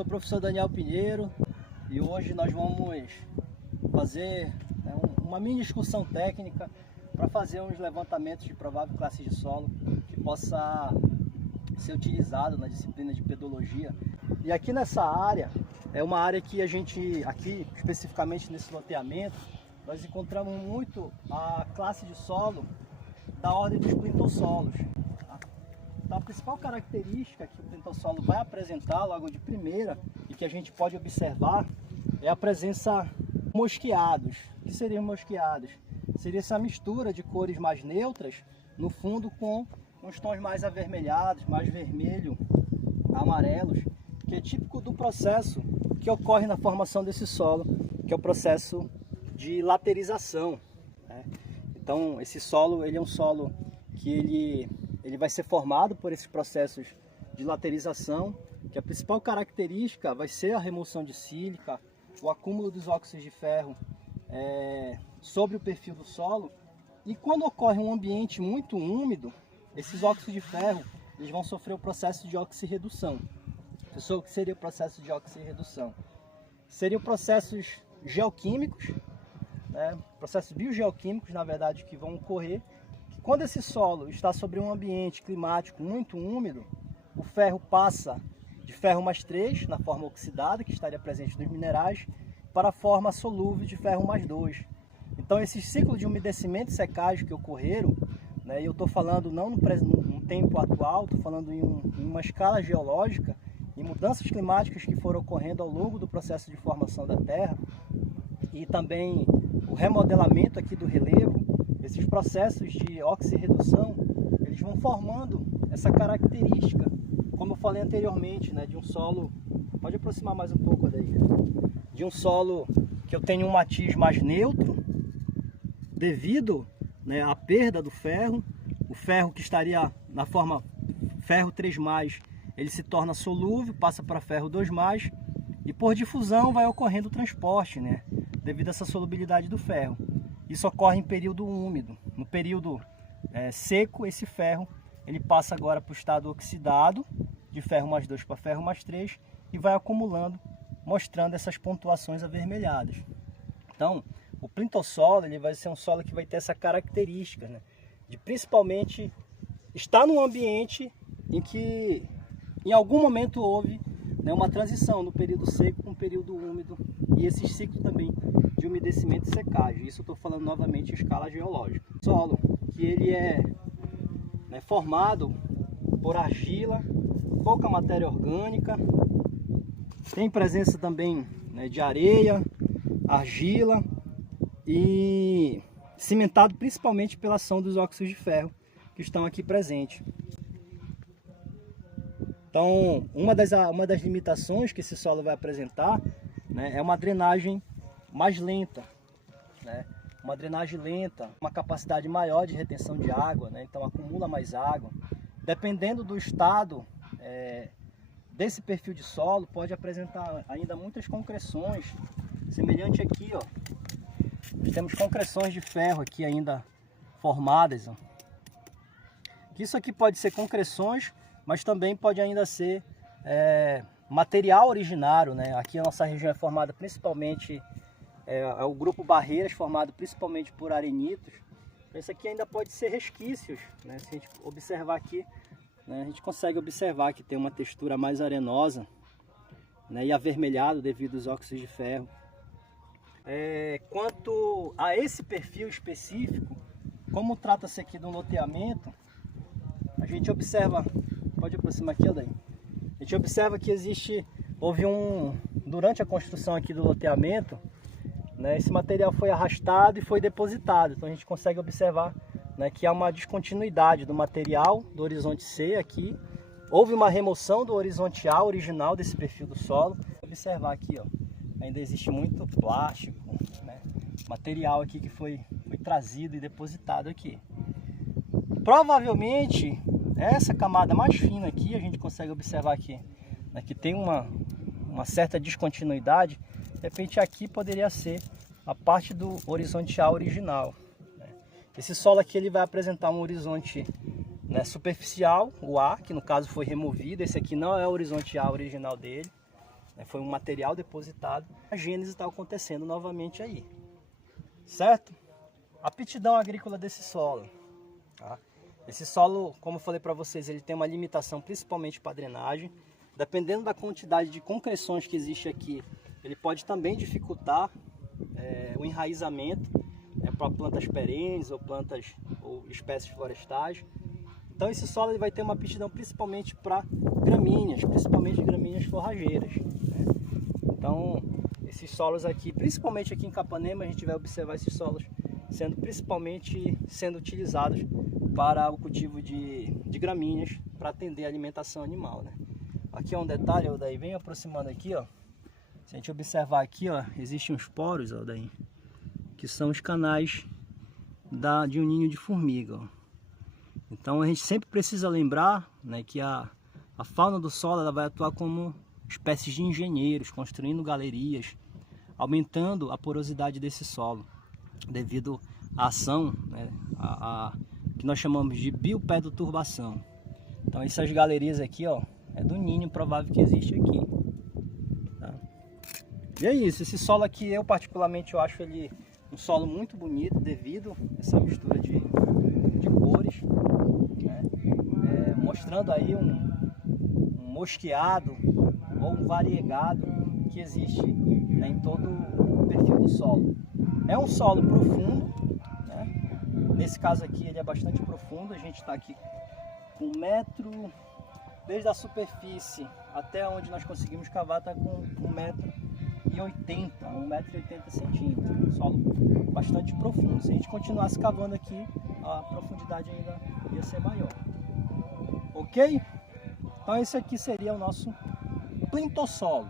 sou o professor Daniel Pinheiro e hoje nós vamos fazer uma mini discussão técnica para fazer uns levantamentos de provável classe de solo que possa ser utilizado na disciplina de pedologia. E aqui nessa área, é uma área que a gente, aqui especificamente nesse loteamento, nós encontramos muito a classe de solo da ordem dos plintossolos. Então, a principal característica que o plintossolo vai apresentar logo de primeira e que a gente pode observar é a presença de mosqueados. O que seriam mosqueados? Seria essa mistura de cores mais neutras no fundo com uns tons mais avermelhados, mais vermelho, amarelos, que é típico do processo que ocorre na formação desse solo, que é o processo de laterização, né? Então esse solo ele é um solo que ele vai ser formado por esses processos de laterização, que a principal característica vai ser a remoção de sílica, o acúmulo dos óxidos de ferro sobre o perfil do solo. E quando ocorre um ambiente muito úmido, esses óxidos de ferro eles vão sofrer o processo de oxirredução. O que seria o processo de oxirredução? Seriam processos geoquímicos, né? Processos biogeoquímicos, na verdade, que vão ocorrer. Quando esse solo está sobre um ambiente climático muito úmido, o ferro passa de ferro mais 3, na forma oxidada, que estaria presente nos minerais, para a forma solúvel de ferro mais 2. Então, esses ciclos de umedecimento e secagem que ocorreram, né, e eu estou falando não no tempo atual, estou falando em uma escala geológica, em mudanças climáticas que foram ocorrendo ao longo do processo de formação da Terra, e também o remodelamento aqui do relevo, esses processos de oxirredução, eles vão formando essa característica, como eu falei anteriormente, né, de um solo, pode aproximar mais um pouco daí, de um solo que eu tenho um matiz mais neutro, devido, né, à perda do ferro. O ferro que estaria na forma ferro 3+, ele se torna solúvel, passa para ferro 2+, e por difusão vai ocorrendo o transporte, né, devido a essa solubilidade do ferro. Isso ocorre em período úmido. No período seco, esse ferro ele passa agora para o estado oxidado, de ferro mais 2 para ferro mais 3, e vai acumulando, mostrando essas pontuações avermelhadas. Então, o plintossolo ele vai ser um solo que vai ter essa característica, né, de principalmente estar num ambiente em que em algum momento houve, né, uma transição no período seco com o período úmido, e esse ciclo também de umedecimento e secagem. Isso eu estou falando novamente em escala geológica. O solo que ele é, né, formado por argila, pouca matéria orgânica, tem presença também, né, de areia, argila e cimentado principalmente pela ação dos óxidos de ferro que estão aqui presentes. Então, uma das limitações que esse solo vai apresentar, né, é uma drenagem mais lenta, né? Uma drenagem lenta, uma capacidade maior de retenção de água, né? Então acumula mais água. Dependendo do estado desse perfil de solo, pode apresentar ainda muitas concreções, semelhante aqui, ó. Nós temos concreções de ferro aqui ainda formadas, ó. Isso aqui pode ser concreções, mas também pode ainda ser material originário, né? Aqui a nossa região é formada principalmente, é o grupo Barreiras, formado principalmente por arenitos. Esse aqui ainda pode ser resquícios, né? Se a gente observar aqui, né, a gente consegue observar que tem uma textura mais arenosa, né, e avermelhado devido aos óxidos de ferro. Quanto a esse perfil específico, como trata-se aqui de um loteamento, a gente observa, pode aproximar aqui, Aldair? A gente observa que durante a construção aqui do loteamento, né, esse material foi arrastado e foi depositado. Então a gente consegue observar, né, que há uma descontinuidade do material do horizonte C aqui. Houve uma remoção do horizonte A original desse perfil do solo. Observar aqui, ó, ainda existe muito plástico, né, material aqui que foi trazido e depositado aqui. Provavelmente essa camada mais fina aqui, a gente consegue observar aqui, né, que tem uma certa descontinuidade. De repente aqui poderia ser a parte do horizonte A original, né? Esse solo aqui ele vai apresentar um horizonte, né, superficial, o A, que no caso foi removido. Esse aqui não é o horizonte A original dele, Foi um material depositado, a gênese está acontecendo novamente aí, certo? Aptidão agrícola desse solo. Tá? Esse solo, como eu falei para vocês, ele tem uma limitação principalmente para drenagem. Dependendo da quantidade de concreções que existe aqui, ele pode também dificultar o enraizamento para plantas perenes ou espécies florestais. Então esse solo ele vai ter uma aptidão principalmente para gramíneas, principalmente gramíneas forrageiras, né? Então esses solos aqui, principalmente aqui em Capanema, a gente vai observar esses solos principalmente sendo utilizados para o cultivo de gramíneas para atender a alimentação animal, né? Aqui é um detalhe, ó, daí vem aproximando aqui, ó. Se a gente observar aqui, ó, existem uns poros, ó, daí, que são os canais de um ninho de formiga, ó. Então a gente sempre precisa lembrar, né, que a fauna do solo ela vai atuar como espécies de engenheiros, construindo galerias, aumentando a porosidade desse solo, devido à ação, né, que nós chamamos de bioperturbação. Então essas galerias aqui, ó, é do ninho provável que existe aqui. Tá? E é isso, esse solo aqui eu particularmente eu acho ele um solo muito bonito devido a essa mistura de cores, né? Mostrando aí um mosqueado ou um variegado que existe, né, em todo o perfil do solo. É um solo profundo, né? Nesse caso aqui ele é bastante profundo, a gente está aqui com 1 metro, desde a superfície até onde nós conseguimos cavar está com 1,80 m, um solo bastante profundo. Se a gente continuasse cavando aqui, a profundidade ainda ia ser maior. Ok? Então esse aqui seria o nosso plintossolo.